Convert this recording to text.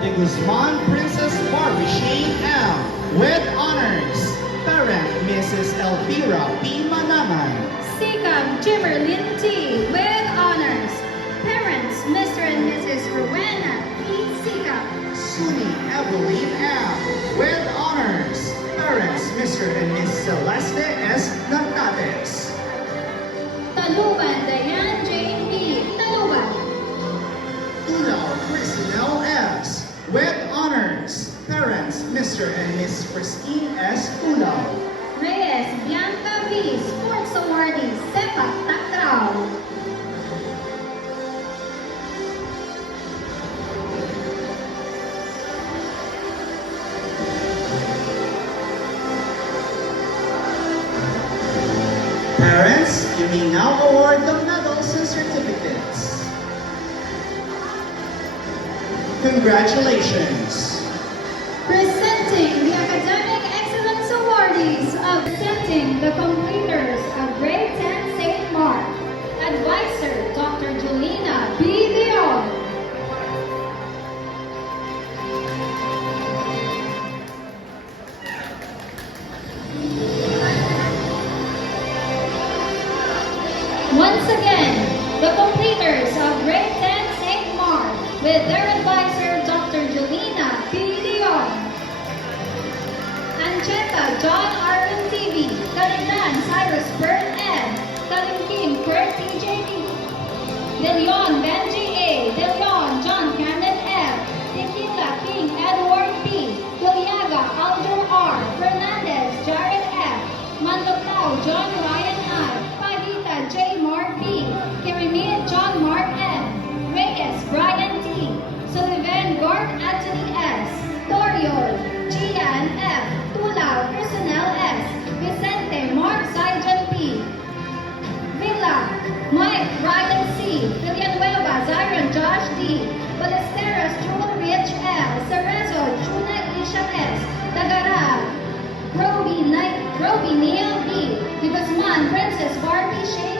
De Guzman Princess Barbie Shane L. With honors, parent Mrs. Elvira P. Manaman. Sikam Jimmerlin T. With honors, parents Mr. and Mrs. Rowena P. Sikam. Suni Evelyn L. With honors, parents Mr. and Miss Celeste S. Natates. Taluban Diane Jane B. Taluban. Ulaw Cristinel S. With honors, parents Mr. and Miss Christine S. Ulaw. Reyes Bianca B. Sports Awardee Sepak Takraw. Parents, you may now award the medals and certificates. Congratulations! Presenting the Academic Excellence Awardees of presenting the completers of Grade 10 St. Mark. Advisor, Dr. Julina B. Leon. Once again, the completers of Grade 10 St. Mark with their advisor, Dr. Julina P. Leon. Ancheta John Arvin TV, Kalignan Cyrus Bern N, Kalingking Kurt TJD, De Leon Benji A, De Leon John Camden F, Tequila King Edward P, Goliaga Aldo R, Fernandez Jared F, Mandocao John Ryan I, Pagita J. Mark B, Kirinit John Mark N, Reyes Brian T, Sullivan Gord Anthony S, Toriol Gian F, Tulao Personnel S, Vicente Mark Saijan P, Villa Mike Ryan C, Villanueva Zyron Josh D, Ballesteros Jewel Rich L, Cerezo Chuna Isha S, Tagara Roby Neil B, De Guzman Princess Barbie Shane